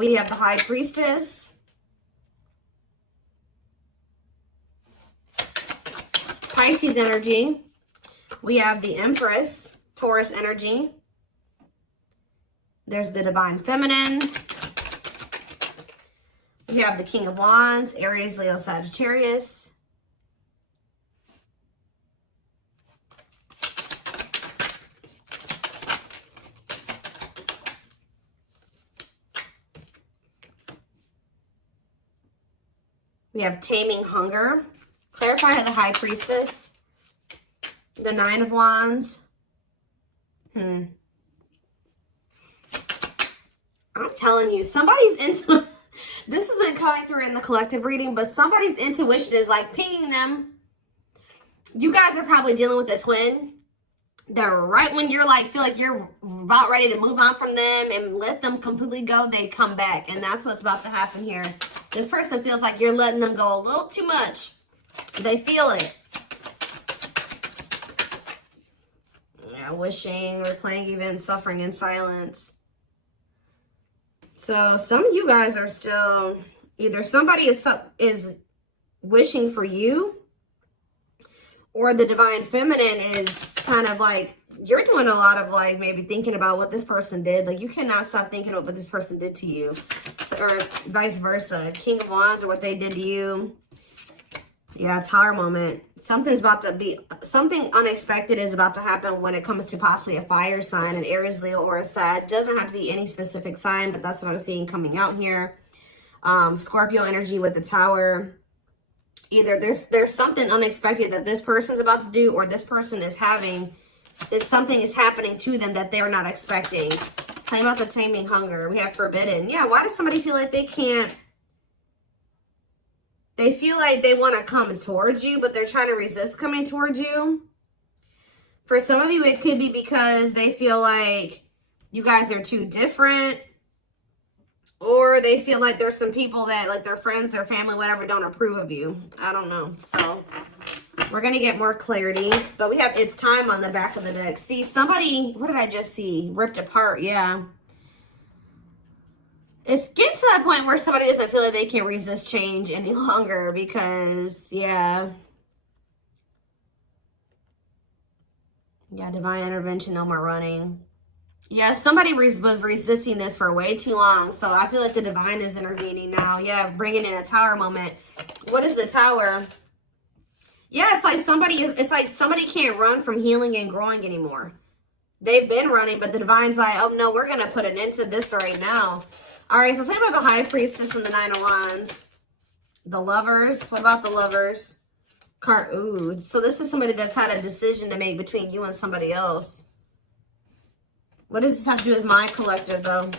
We have the High Priestess. Pisces energy. We have the Empress, Taurus energy. There's the Divine Feminine. We have the King of Wands, Aries, Leo, Sagittarius. We have Taming Hunger. Clarify the High Priestess. The Nine of Wands. I'm telling you, somebody's into... This isn't coming through in the collective reading, but somebody's intuition is like pinging them. You guys are probably dealing with a twin that right when you're like, feel like you're about ready to move on from them and let them completely go, they come back. And that's what's about to happen here. This person feels like you're letting them go a little too much. They feel it. Yeah, wishing, replaying events, suffering in silence. So some of you guys are still, either somebody is wishing for you, or the Divine Feminine is kind of like, you're doing a lot of like maybe thinking about what this person did. Like you cannot stop thinking about what this person did to you, or vice versa. King of Wands, or what they did to you. Yeah, Tower moment. Something's about to be, something unexpected is about to happen when it comes to possibly a fire sign, an Aries, Leo, or a Sag. Doesn't have to be any specific sign, but that's what I'm seeing coming out here. Scorpio energy with the Tower. Either there's something unexpected that this person's about to do, or this person is having, something is happening to them that they're not expecting. Tell me about the Taming Hunger. We have Forbidden. Yeah, why does somebody feel like they can't? They feel like they want to come towards you, but they're trying to resist coming towards you. For some of you, it could be because they feel like you guys are too different. Or they feel like there's some people that, like their friends, their family, whatever, don't approve of you. I don't know. So we're going to get more clarity. But we have It's Time on the back of the deck. See, somebody, what did I just see? Ripped apart, yeah. It's getting to that point where somebody doesn't feel like they can resist change any longer because, yeah. Yeah, divine intervention, no more running. Yeah, somebody was resisting this for way too long. So I feel like the divine is intervening now. Yeah, bringing in a Tower moment. What is the Tower? Yeah, it's like somebody can't run from healing and growing anymore. They've been running, but the divine's like, oh no, we're going to put an end to this right now. All right, so talk about the High Priestess and the Nine of Wands. The Lovers. What about the Lovers? Ooh, so this is somebody that's had a decision to make between you and somebody else. What does this have to do with my collective, though?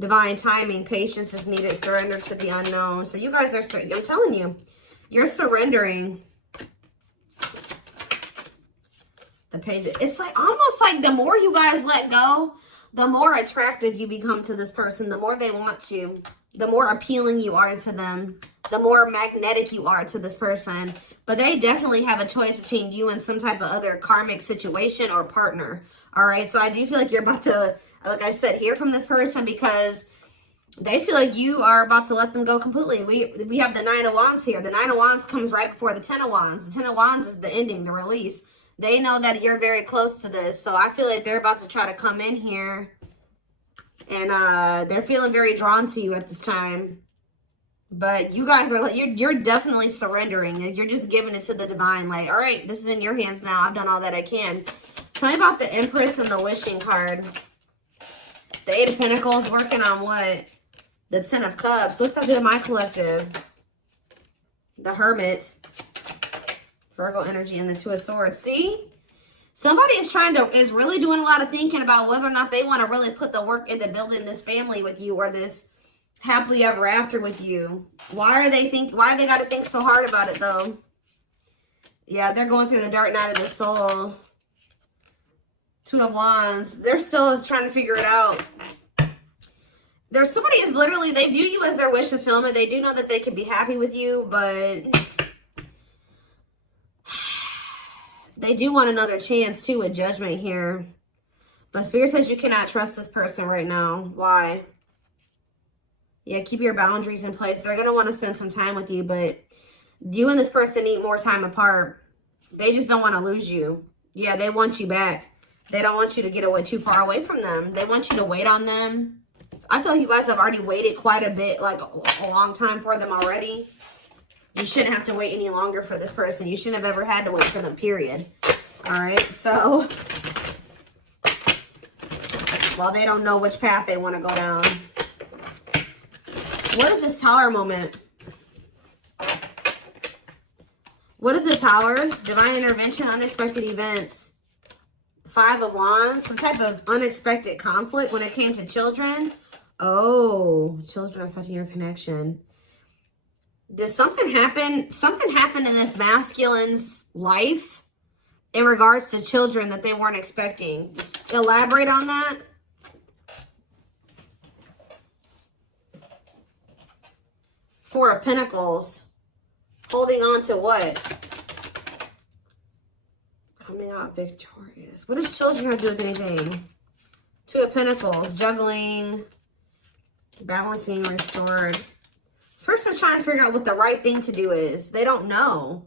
Divine timing. Patience is needed. Surrender to the unknown. So you guys are, I'm telling you, you're surrendering. The Page. It's like almost like the more you guys let go, the more attractive you become to this person, the more they want you, the more appealing you are to them, the more magnetic you are to this person. But they definitely have a choice between you and some type of other karmic situation or partner. All right, so I do feel like you're about to, like I said, hear from this person because they feel like you are about to let them go completely. We have the Nine of Wands here. The Nine of Wands comes right before the Ten of Wands. The Ten of Wands is the ending, the release. They know that you're very close to this. So I feel like they're about to try to come in here. And they're feeling very drawn to you at this time. But you guys are, you're definitely surrendering. You're just giving it to the divine. Like, all right, this is in your hands now. I've done all that I can. Tell me about the Empress and the Wishing card. The Eight of Pentacles working on what? The Ten of Cups. What's up with my collective? The Hermit. Virgo energy and the Two of Swords. See? Somebody is really doing a lot of thinking about whether or not they want to really put the work into building this family with you or this happily ever after with you. Why they got to think so hard about it though? Yeah, they're going through the dark night of the soul. Two of Wands. They're still trying to figure it out. There's somebody is literally, they view you as their wish fulfillment. They do know that they can be happy with you, but they do want another chance too with Judgment here. But Spirit says you cannot trust this person right now. Why? Yeah, keep your boundaries in place. They're going to want to spend some time with you, but you and this person need more time apart. They just don't want to lose you. Yeah, they want you back. They don't want you to get away too far away from them. They want you to wait on them. I feel like you guys have already waited quite a bit, like a long time for them already. You shouldn't have to wait any longer for this person. You shouldn't have ever had to wait for them, period. All right, so, well, they don't know which path they want to go down. What is this Tower moment? What is the Tower? Divine intervention, unexpected events. 5 of Wands, some type of unexpected conflict when it came to children. Oh, children affecting your connection. Did something happen? Something happened in this masculine's life in regards to children that they weren't expecting. Elaborate on that. Four of Pentacles. Holding on to what? Coming out victorious. What does children have to do with anything? 2 of Pentacles. Juggling. Balance being restored. This person's trying to figure out what the right thing to do is. They don't know.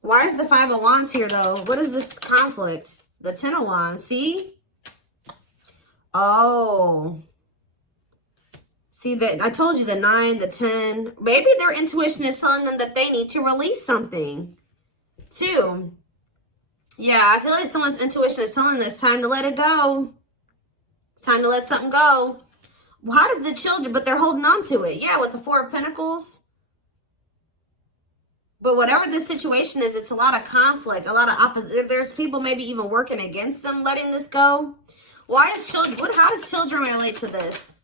Why is the 5 of Wands here, though? What is this conflict? The 10 of Wands. See? Oh. See, that I told you the 9, the 10. Maybe their intuition is telling them that they need to release something. 2. Yeah, I feel like someone's intuition is telling them it's time to let it go. It's time to let something go. Well, how did the children, but they're holding on to it. Yeah, with the 4 of Pentacles. But whatever the situation is, it's a lot of conflict, a lot of opposite. There's people maybe even working against them letting this go. Why is children, how does children relate to this?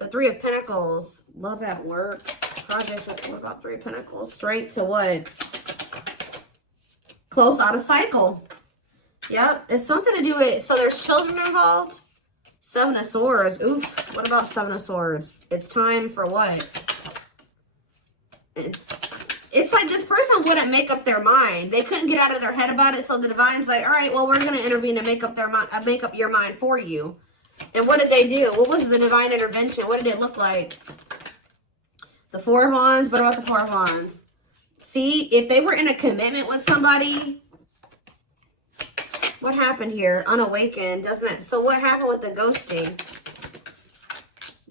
The 3 of Pentacles. Love at work. Projects, what about 3 of Pentacles? Strength to what? Close out a cycle. Yep, it's something to do with, so there's children involved. 7 of Swords. Oof. What about 7 of Swords? It's time for what? It's like this person wouldn't make up their mind. They couldn't get out of their head about it. So the divine's like, all right, well, we're going to intervene and make up your mind for you. And what did they do? What was the divine intervention? What did it look like? The 4 of Wands. What about the 4 of Wands? See, if they were in a commitment with somebody, what happened here? Unawakened, doesn't it? So what happened with the ghosting?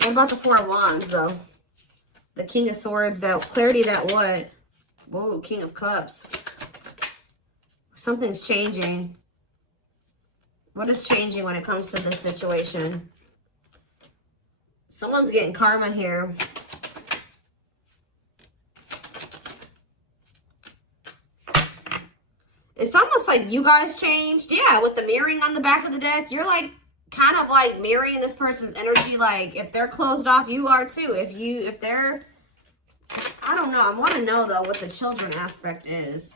What about the 4 of Wands, though? The King of Swords, that clarity, that what? Whoa, King of Cups. Something's changing. What is changing when it comes to this situation? Someone's getting karma here. It's almost like you guys changed. Yeah, with the mirroring on the back of the deck, you're like kind of like mirroring this person's energy. Like if they're closed off, you are too. If they're, I don't know. I want to know though what the children aspect is.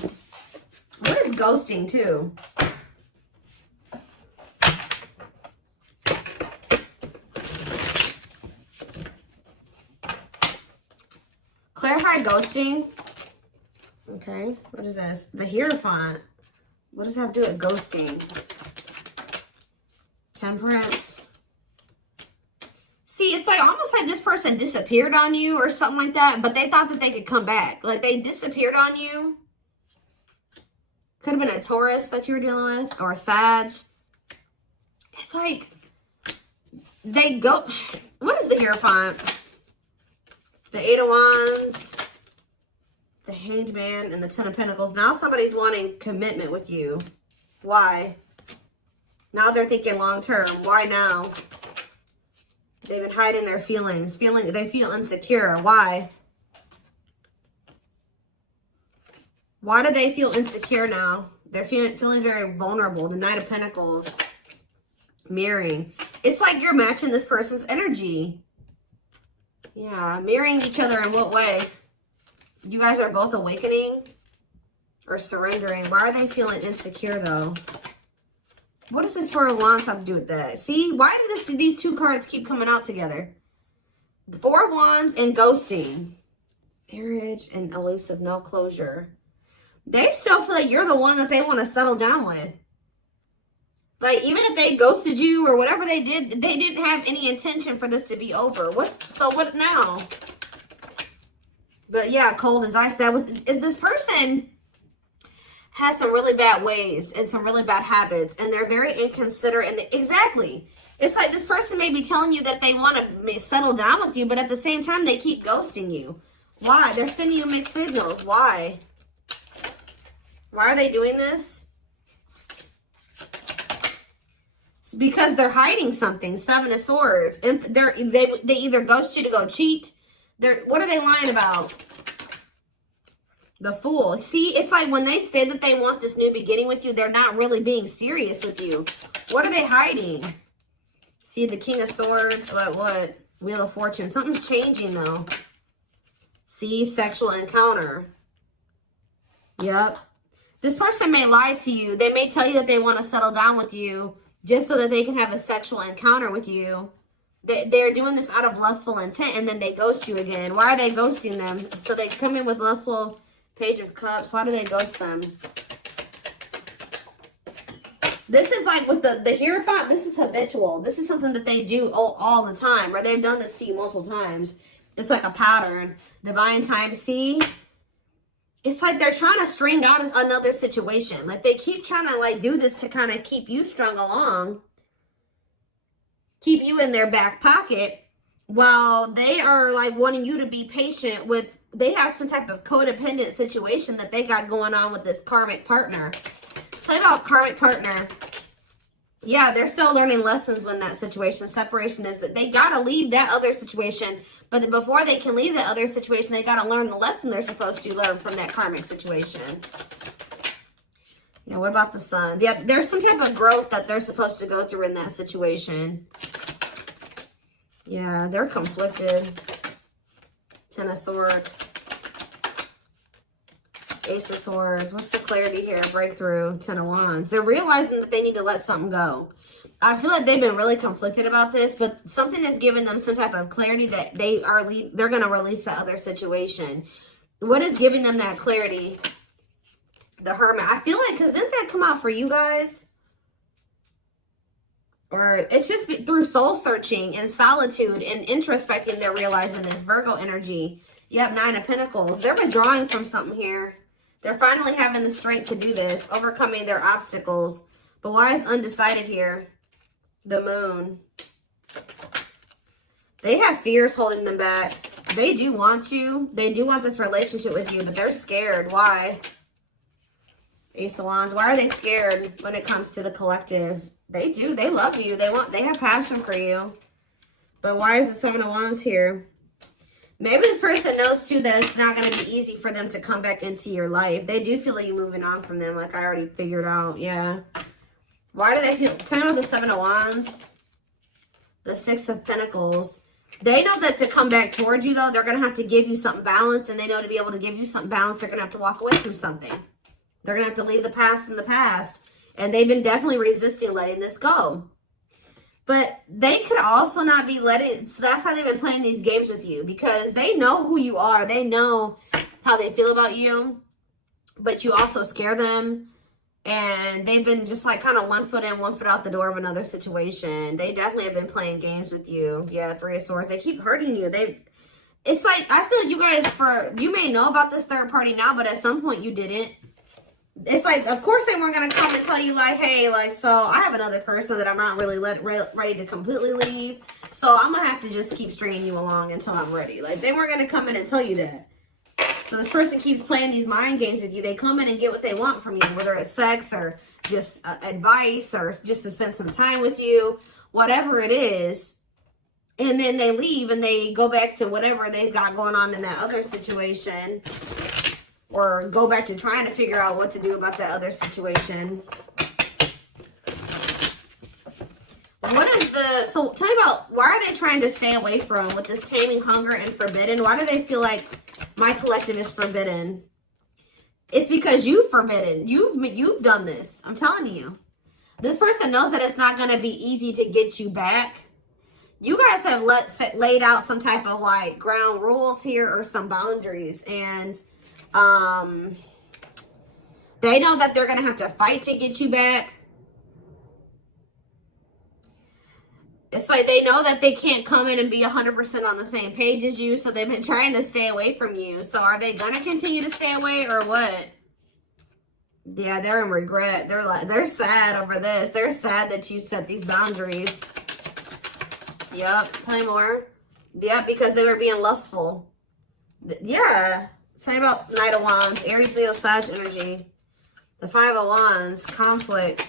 What is ghosting too? Clarify ghosting. Okay, what is this? The Hierophant. What does that have to do with ghosting? Temperance. See, it's like almost like this person disappeared on you or something like that, but they thought that they could come back. Like they disappeared on you. Could have been a Taurus that you were dealing with or a Sag. It's like they go. What is the Hierophant? The 8 of Wands. The Hanged Man and the 10 of Pentacles. Now somebody's wanting commitment with you. Why? Now they're thinking long term. Why now? They've been hiding their feelings. They feel insecure. Why? Why do they feel insecure now? They're feeling very vulnerable. The Knight of Pentacles. Mirroring. It's like you're matching this person's energy. Yeah. Mirroring each other in what way? You guys are both awakening or surrendering. Why are they feeling insecure, though? What does this 4 of Wands have to do with that? See, why do these 2 cards keep coming out together? The 4 of Wands and ghosting. Marriage and elusive, no closure. They still feel like you're the one that they want to settle down with. Like, even if they ghosted you or whatever they did, they didn't have any intention for this to be over. So what now? But yeah, cold as ice. Is this person has some really bad ways and some really bad habits, and they're very inconsiderate. And exactly, it's like this person may be telling you that they want to settle down with you, but at the same time, they keep ghosting you. Why? They're sending you mixed signals. Why? Why are they doing this? It's because they're hiding something. 7 of Swords. And they either ghost you to go cheat. What are they lying about? The Fool. See, it's like when they say that they want this new beginning with you, they're not really being serious with you. What are they hiding? See, the King of Swords. What? Wheel of Fortune. Something's changing, though. See, sexual encounter. Yep. This person may lie to you. They may tell you that they want to settle down with you just so that they can have a sexual encounter with you. They're doing this out of lustful intent, and then they ghost you again. Why are they ghosting them? So they come in with lustful... Page of Cups. Why do they ghost them? This is like with the Hierophant. This is habitual. This is something that they do all the time. Right? They've done this to you multiple times. It's like a pattern. Divine Time. See? It's like they're trying to string out another situation. Like they keep trying to like do this to kind of keep you strung along. Keep you in their back pocket. While they are like wanting you to be patient with... They have some type of codependent situation that they got going on with this karmic partner. Say about karmic partner. Yeah, they're still learning lessons when that situation. Separation is that they got to leave that other situation. But before they can leave that other situation, they got to learn the lesson they're supposed to learn from that karmic situation. Yeah, what about the Sun? Yeah, there's some type of growth that they're supposed to go through in that situation. Yeah, they're conflicted. 10 of Swords. Ace of Swords. What's the clarity here? Breakthrough. 10 of Wands. They're realizing that they need to let something go. I feel like they've been really conflicted about this, but something has given them some type of clarity that they're going to release that other situation. What is giving them that clarity? The Hermit. I feel like, because didn't that come out for you guys? Or it's just through soul searching and solitude and introspecting, they're realizing this Virgo energy. You have 9 of Pentacles. They're withdrawing from something here. They're finally having the strength to do this, overcoming their obstacles. But why is undecided here? The Moon. They have fears holding them back. They do want you. They do want this relationship with you, but they're scared. Why? Ace of Wands. Why are they scared when it comes to the collective? They do. They love you. They have passion for you. But why is the 7 of Wands here? Maybe this person knows, too, that it's not going to be easy for them to come back into your life. They do feel like you're moving on from them, like I already figured out. Yeah. Why do they feel... Tell me about the 7 of Wands. The 6 of Pentacles. They know that to come back towards you, though, they're going to have to give you something balanced. And they know to be able to give you something balanced, they're going to have to walk away from something. They're going to have to leave the past in the past. And they've been definitely resisting letting this go. But they could also not be letting... So that's how they've been playing these games with you. Because they know who you are. They know how they feel about you. But you also scare them. And they've been just like kind of 1 foot in, 1 foot out the door of another situation. They definitely have been playing games with you. Yeah, 3 of Swords. They keep hurting you. It's like, I feel like you guys, you may know about this third party now, but at some point you didn't. It's like, of course they weren't going to come and tell you like, hey, like, so I have another person that I'm not really ready to completely leave. So I'm going to have to just keep stringing you along until I'm ready. Like, they weren't going to come in and tell you that. So this person keeps playing these mind games with you. They come in and get what they want from you, whether it's sex or just advice or just to spend some time with you, whatever it is. And then they leave and they go back to whatever they've got going on in that other situation. Or go back to trying to figure out what to do about that other situation. So tell me about, why are they trying to stay away from with this taming, hunger, and forbidden? Why do they feel like my collective is forbidden? It's because you've forbidden. You've done this. I'm telling you. This person knows that it's not going to be easy to get you back. You guys have laid out some type of like ground rules here or some boundaries. And they know that they're going to have to fight to get you back. It's like they know that they can't come in and be 100% on the same page as you, so they've been trying to stay away from you. So are they going to continue to stay away or what? Yeah, they're in regret. They're sad over this. They're sad that you set these boundaries. Yep. Tell me more. Yeah, because they were being lustful. Yeah. Tell me about Knight of Wands, Aries, Leo, Sag energy. The Five of Wands, conflict.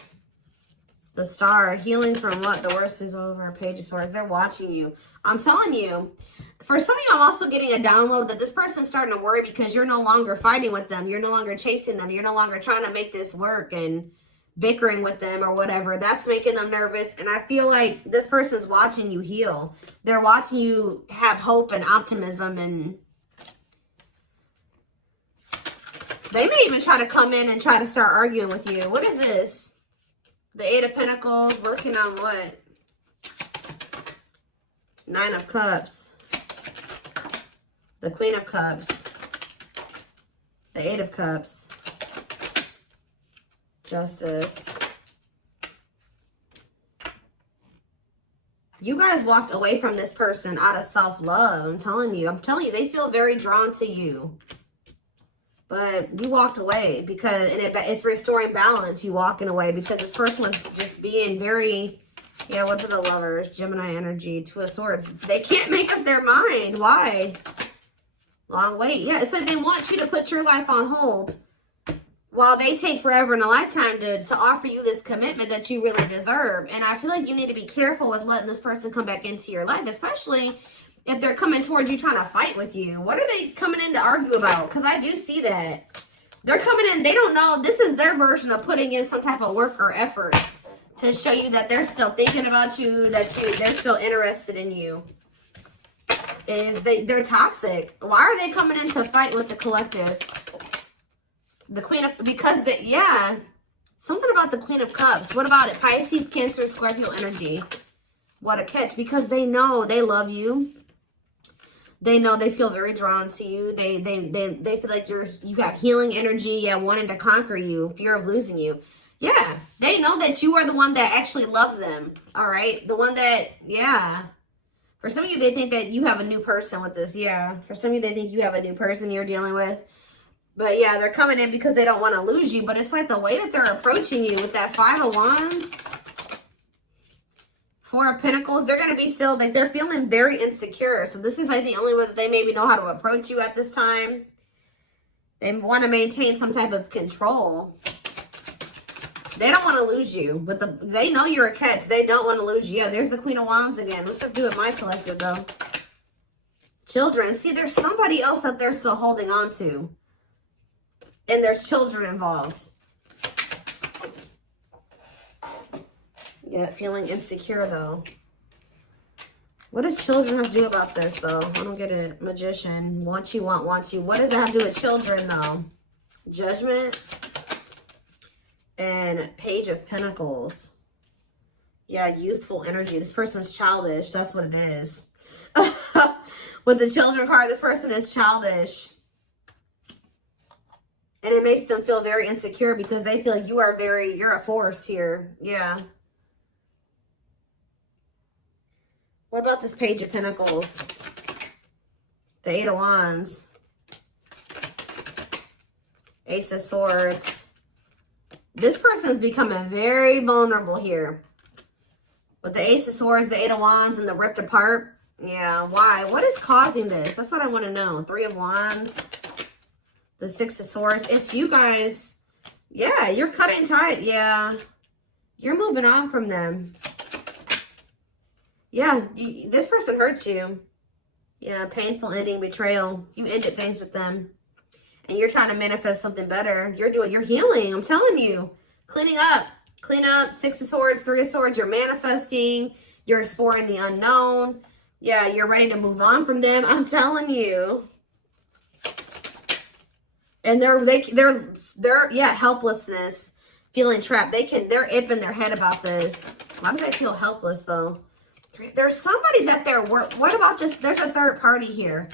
The Star, healing from what? The worst is over. Page of Swords. They're watching you. I'm telling you. For some of you, I'm also getting a download that this person's starting to worry because you're no longer fighting with them. You're no longer chasing them. You're no longer trying to make this work and bickering with them or whatever. That's making them nervous. And I feel like this person's watching you heal. They're watching you have hope and optimism, and they may even try to come in and try to start arguing with you. What is this? The Eight of Pentacles, working on what? Nine of Cups. The Queen of Cups. The Eight of Cups. Justice. You guys walked away from this person out of self-love. I'm telling you, they feel very drawn to you. But you walked away because, and it's restoring balance, you walking away, because this person was just being very, yeah, what are the Lovers? Gemini energy, Two of Swords. They can't make up their mind. Why? Long wait. Yeah, it's like they want you to put your life on hold while they take forever and a lifetime to offer you this commitment that you really deserve. And I feel like you need to be careful with letting this person come back into your life, especially if they're coming towards you trying to fight with you. What are they coming in to argue about? Because I do see that. They're coming in, they don't know. This is their version of putting in some type of work or effort to show you that they're still thinking about you, that they're still interested in you. They're toxic. Why are they coming in to fight with the collective? The Queen of, because yeah, something about the Queen of Cups. What about it? Pisces, Cancer, Scorpio energy. What a catch, because they know they love you. They know they feel very drawn to you. They feel like you have healing energy, yeah, wanting to conquer you, fear of losing you. Yeah, they know that you are the one that actually love them. All right, the one that, yeah. For some of you, they think that you have a new person with this. Yeah, for some of you, they think you have a new person you're dealing with. But yeah, they're coming in because they don't want to lose you. But it's like the way that they're approaching you with that Five of Wands, Four of Pentacles, they're going to be still, like, they're feeling very insecure. So this is like the only way that they maybe know how to approach you at this time. They want to maintain some type of control. They don't want to lose you. But they know you're a catch. They don't want to lose you. Yeah, there's the Queen of Wands again. What's that do with my collective, though? Children. See, there's somebody else that they're still holding on to. And there's children involved. Yeah, feeling insecure, though. What does children have to do about this, though? I don't get it. Magician. Want you. What does it have to do with children, though? Judgment. And Page of Pentacles. Yeah, youthful energy. This person's childish. That's what it is. With the children card, this person is childish. And it makes them feel very insecure because they feel like you're a force here. Yeah. What about this Page of Pentacles? The Eight of Wands. Ace of Swords. This person is becoming very vulnerable here. With the Ace of Swords, the Eight of Wands, and the ripped apart. Yeah, why? What is causing this? That's what I want to know. Three of Wands. The Six of Swords. It's you guys. Yeah, you're cutting tight. Yeah. You're moving on from them. Yeah, this person hurt you. Yeah, painful ending, betrayal. You ended things with them. And you're trying to manifest something better. You're healing. I'm telling you. Cleaning up. Clean up. Six of Swords, Three of Swords. You're manifesting. You're exploring the unknown. Yeah, you're ready to move on from them. I'm telling you. And they're yeah, helplessness, feeling trapped. They're ipping their head about this. Why do they feel helpless though? There's somebody that what about this? There's a third party here.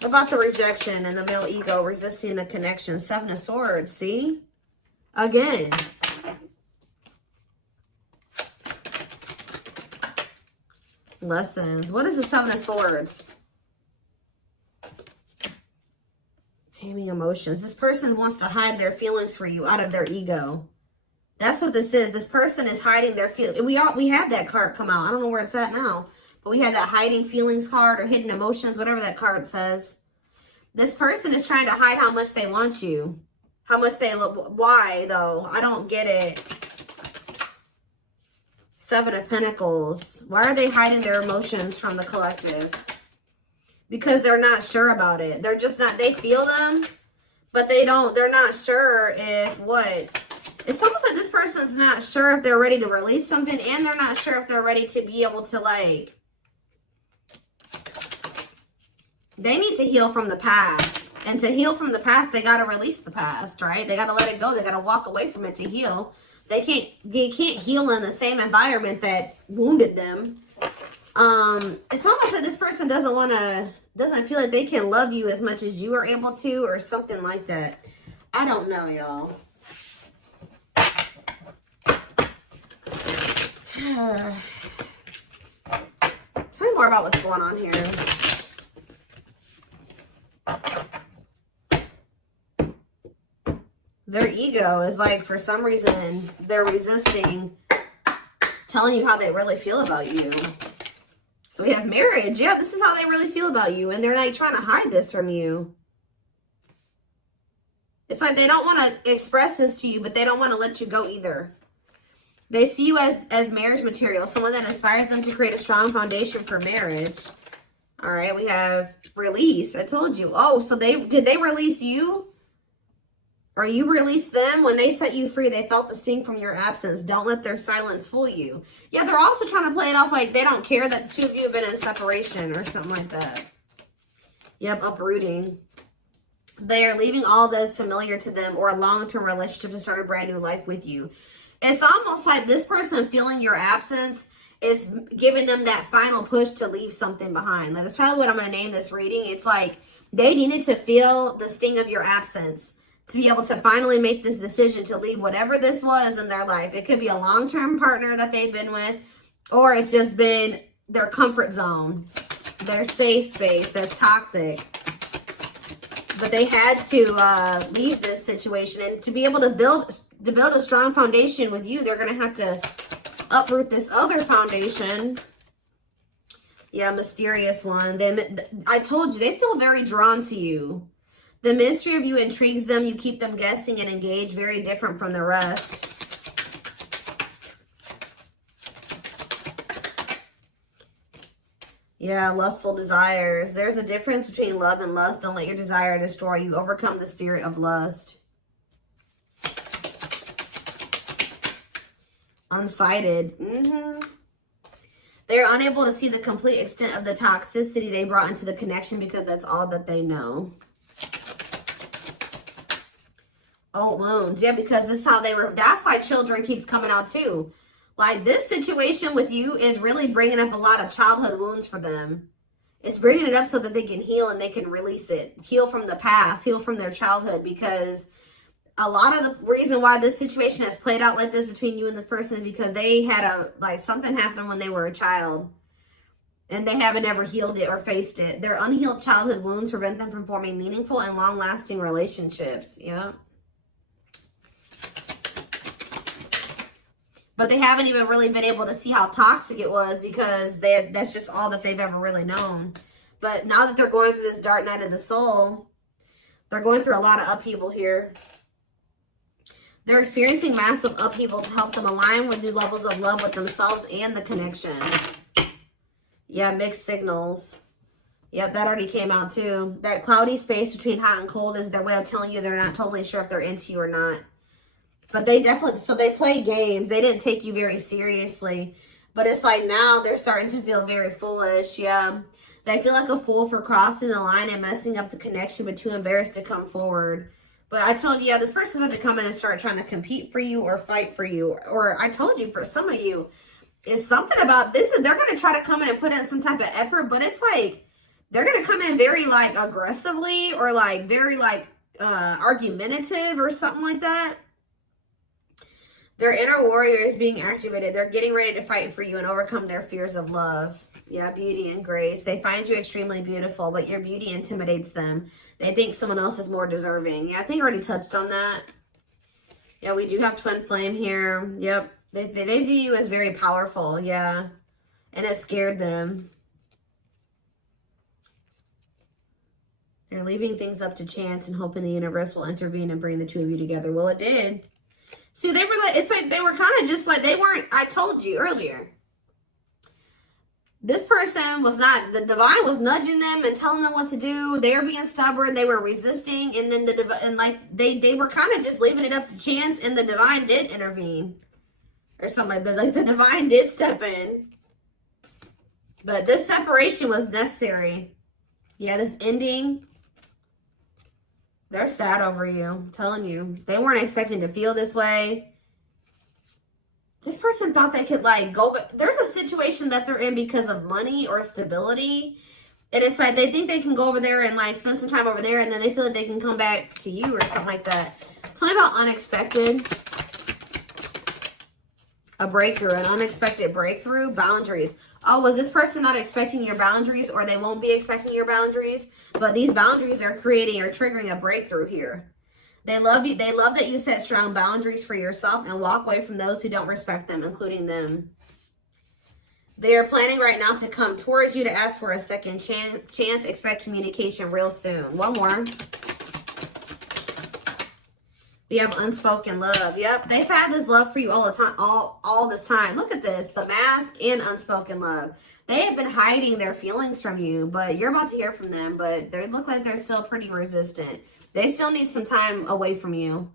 What about the rejection and the male ego resisting the connection? Seven of Swords, see? Again. Lessons. What is the Seven of Swords? Taming emotions. This person wants to hide their feelings for you out of their ego. That's what this is. This person is hiding their feelings. We had that card come out. I don't know where it's at now. But we had that hiding feelings card or hidden emotions, whatever that card says. This person is trying to hide how much they want you. How much they love. Why, though? I don't get it. Seven of Pentacles. Why are they hiding their emotions from the collective? Because they're not sure about it. They're just not, they feel them, but they're not sure if what. It's almost like this person's not sure if they're ready to release something, and they're not sure if they're ready to be able to, like, they need to heal from the past. And to heal from the past, they got to release the past, right? They got to let it go. They got to walk away from it to heal. They can't heal in the same environment that wounded them. It's almost like this person doesn't feel like they can love you as much as you are able to, or something like that. I don't know, y'all. Tell me more about what's going on here. Their ego is like, for some reason, they're resisting telling you how they really feel about you. So we have marriage. Yeah, this is how they really feel about you. And they're like trying to hide this from you. It's like they don't want to express this to you, but they don't want to let you go either. They see you as marriage material. Someone that inspires them to create a strong foundation for marriage. All right, we have release. I told you. Oh, so did they release you? Or you released them? When they set you free, they felt the sting from your absence. Don't let their silence fool you. Yeah, they're also trying to play it off like they don't care that the two of you have been in separation or something like that. Yep, uprooting. They are leaving all that is familiar to them or a long-term relationship to start a brand new life with you. It's almost like this person feeling your absence is giving them that final push to leave something behind. Like, that's probably what I'm going to name this reading. It's like they needed to feel the sting of your absence to be able to finally make this decision to leave whatever this was in their life. It could be a long-term partner that they've been with, or it's just been their comfort zone, their safe space that's toxic. But they had to leave this situation, and to be able to build a strong foundation with you, they're going to have to uproot this other foundation. Yeah, mysterious one. I told you, they feel very drawn to you. The mystery of you intrigues them. You keep them guessing and engaged. Very different from the rest. Yeah, lustful desires. There's a difference between love and lust. Don't let your desire destroy you. Overcome the spirit of lust. Unsighted. They are unable to see the complete extent of the toxicity they brought into the connection because that's all that they know. Old wounds. Yeah, because this is how they were. That's why children keeps coming out too. Like, this situation with you is really bringing up a lot of childhood wounds for them. It's bringing it up so that they can heal and they can release it. Heal from the past. Heal from their childhood. Because a lot of the reason why this situation has played out like this between you and this person is because they had something happen when they were a child. And they haven't ever healed it or faced it. Their unhealed childhood wounds prevent them from forming meaningful and long-lasting relationships. Yeah. But they haven't even really been able to see how toxic it was because that's just all that they've ever really known. But now that they're going through this dark night of the soul, they're going through a lot of upheaval here. They're experiencing massive upheaval to help them align with new levels of love with themselves and the connection. Yeah, mixed signals. Yep, that already came out too. That cloudy space between hot and cold is their way of telling you they're not totally sure if they're into you or not. But they definitely, so they play games. They didn't take you very seriously. But it's like now they're starting to feel very foolish. Yeah. They feel like a fool for crossing the line and messing up the connection, but too embarrassed to come forward. But I told you, yeah, this person's about to come in and start trying to compete for you or fight for you. Or I told you, for some of you, it's something about this. They're going to try to come in and put in some type of effort. But it's like, they're going to come in very like aggressively or like very like argumentative or something like that. Their inner warrior is being activated. They're getting ready to fight for you and overcome their fears of love. Yeah, beauty and grace. They find you extremely beautiful, but your beauty intimidates them. They think someone else is more deserving. Yeah, I think I already touched on that. Yeah, we do have twin flame here. Yep. They view you as very powerful. Yeah. And it scared them. They're leaving things up to chance and hoping the universe will intervene and bring the two of you together. Well, it did. See, they were like, it's like they were kind of just like, they weren't, I told you earlier. This person was not, the divine was nudging them and telling them what to do. They were being stubborn. They were resisting. And then they were kind of just leaving it up to chance. And the divine did intervene. Or something like that. Like the divine did step in. But this separation was necessary. Yeah, this ending. They're sad over you. I'm telling you. They weren't expecting to feel this way. This person thought they could like go, but there's a situation that they're in because of money or stability. And it's like they think they can go over there and like spend some time over there, and then they feel like they can come back to you or something like that. Tell me about unexpected. A breakthrough, an unexpected breakthrough. Boundaries. Oh, was this person not expecting your boundaries, or they won't be expecting your boundaries? But these boundaries are creating or triggering a breakthrough here. They love you. They love that you set strong boundaries for yourself and walk away from those who don't respect them, including them. They are planning right now to come towards you to ask for a second chance. Expect communication real soon. One more. We have unspoken love. Yep, they've had this love for you all the time, all this time. Look at this, the mask and unspoken love. They have been hiding their feelings from you, but you're about to hear from them. But they look like they're still pretty resistant. They still need some time away from you.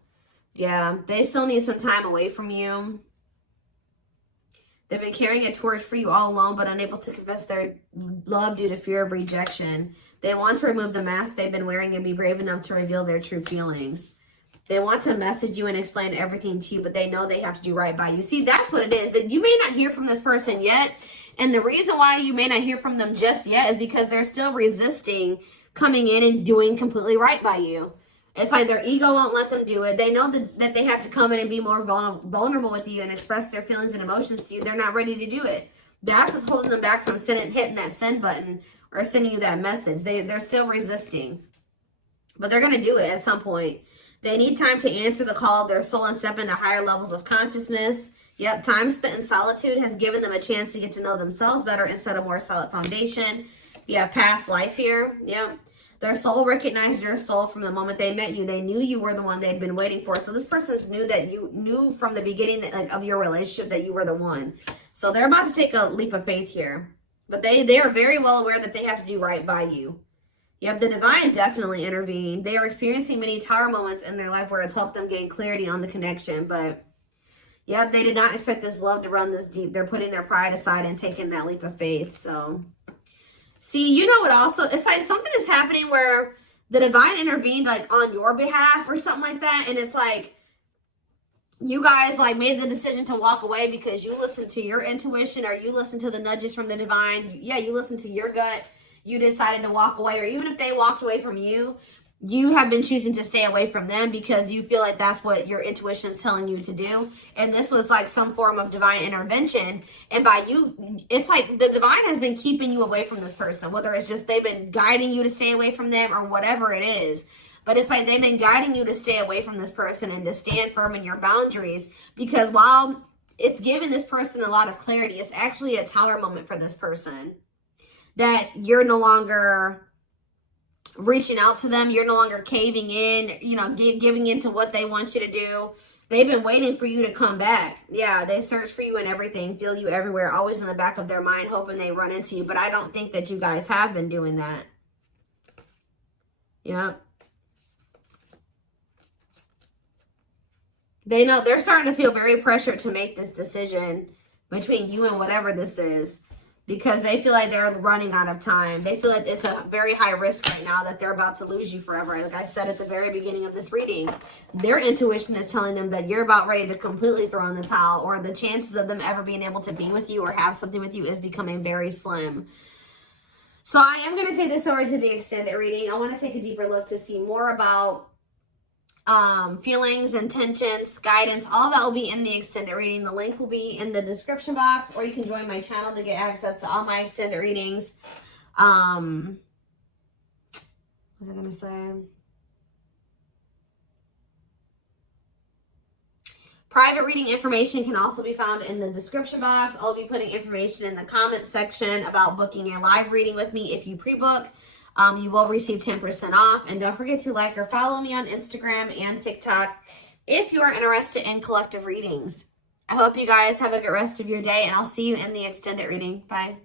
Yeah, they still need some time away from you. They've been carrying a torch for you all alone, but unable to confess their love due to fear of rejection. They want to remove the mask they've been wearing and be brave enough to reveal their true feelings. They want to message you and explain everything to you, but they know they have to do right by you. See, that's what it is. That you may not hear from this person yet. And the reason why you may not hear from them just yet is because they're still resisting coming in and doing completely right by you. It's like their ego won't let them do it. They know that they have to come in and be more vulnerable with you and express their feelings and emotions to you. They're not ready to do it. That's what's holding them back from hitting that send button or sending you that message. They're still resisting. But they're going to do it at some point. They need time to answer the call of their soul and step into higher levels of consciousness. Yep, time spent in solitude has given them a chance to get to know themselves better instead of more solid foundation. You have past life here. Yep. Their soul recognized your soul from the moment they met you. They knew you were the one they'd been waiting for. So this person knew from the beginning of your relationship that you were the one. So they're about to take a leap of faith here. But they are very well aware that they have to do right by you. Yep, the divine definitely intervened. They are experiencing many tower moments in their life where it's helped them gain clarity on the connection. But, yep, they did not expect this love to run this deep. They're putting their pride aside and taking that leap of faith. So, see, you know what also? It's like something is happening where the divine intervened, like, on your behalf or something like that. And it's like you guys, like, made the decision to walk away because you listened to your intuition or you listened to the nudges from the divine. Yeah, you listened to your gut. You decided to walk away, or even if they walked away from you, you have been choosing to stay away from them because you feel like that's what your intuition is telling you to do. And this was like some form of divine intervention. And by you, it's like the divine has been keeping you away from this person, whether it's just they've been guiding you to stay away from them or whatever it is. But it's like they've been guiding you to stay away from this person and to stand firm in your boundaries, because while it's giving this person a lot of clarity, it's actually a tower moment for this person. That you're no longer reaching out to them. You're no longer caving in, you know, giving into what they want you to do. They've been waiting for you to come back. Yeah, they search for you and everything, feel you everywhere, always in the back of their mind, hoping they run into you. But I don't think that you guys have been doing that. Yeah. They know they're starting to feel very pressured to make this decision between you and whatever this is. Because they feel like they're running out of time. They feel like it's a very high risk right now that they're about to lose you forever. Like I said at the very beginning of this reading, their intuition is telling them that you're about ready to completely throw in the towel, or the chances of them ever being able to be with you or have something with you is becoming very slim. So I am going to take this over to the extended reading. I want to take a deeper look to see more about feelings, intentions, guidance, all of that will be in the extended reading. The link will be in the description box, or you can join my channel to get access to all my extended readings. What was I gonna say? Private reading information can also be found in the description box. I'll be putting information in the comments section about booking a live reading with me. If you pre-book, you will receive 10% off. And don't forget to like or follow me on Instagram and TikTok if you are interested in collective readings. I hope you guys have a good rest of your day, and I'll see you in the extended reading. Bye.